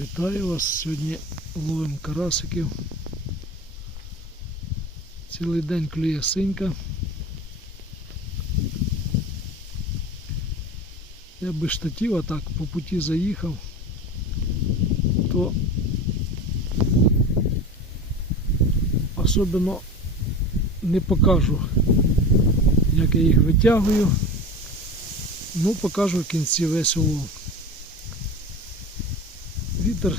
Вітаю вас! Сьогодні ловимо карасиків. Цілий день клює синька. Я без штатива так по путі заїхав, то особливо не покажу, як я їх витягую. Ну, покажу в кінці весь улов. Вітер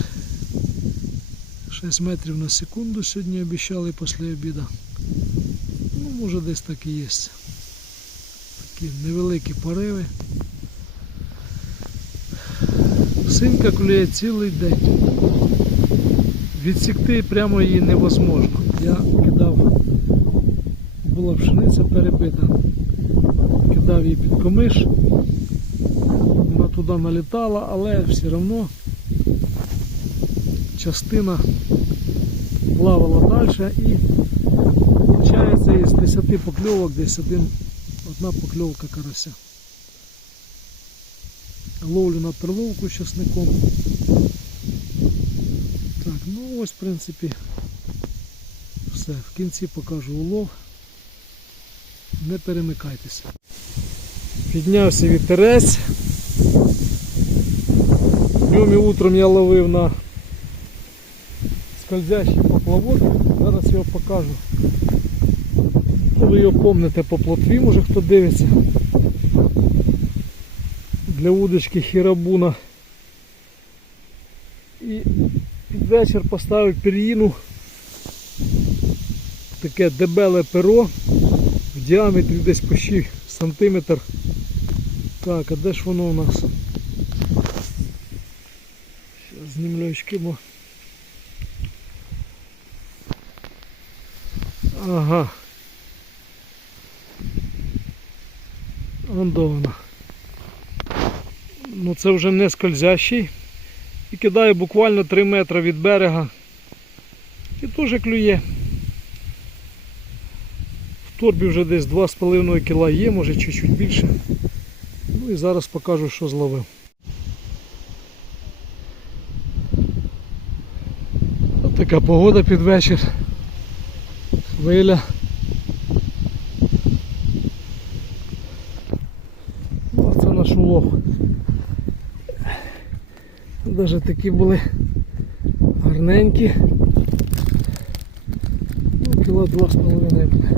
6 метрів на секунду сьогодні обіцяли після обіду. Ну, може десь так і є. Такі невеликі пориви. Синка клює цілий день. Відсікти прямо її невозможно. Я кидав, була пшениця перебита, кидав її під комиш, вона туди налітала, але все одно частина плавала далі і виходить із 10 покльовок десь один, одна покльовка карася. Ловлю на перловку з часником. Так, ну ось в принципі все. В кінці покажу улов. Не перемикайтеся. Піднявся вітерець. Днем і утром я ловив на скользящий поплавок. Зараз його покажу. Ви його помните по плотві, може хто дивиться. Для удочки хірабуна. І під вечір поставив пір'їну. Таке дебеле перо в діаметрі десь по 6 сантиметр. Так, а де ж воно у нас? Зараз знімлю очки, бо Ага. Вон вона. Ну це вже не скользящий. І кидаю буквально 3 метри від берега. І теж клює. В торбі вже десь 2,5 кіла є, може чуть-чуть більше. Ну і зараз покажу, що зловив. Така погода під вечір. Хвиля. Ну, це наш улов. Навіть такі були гарненькі. Ну, кіло два з половиною буде.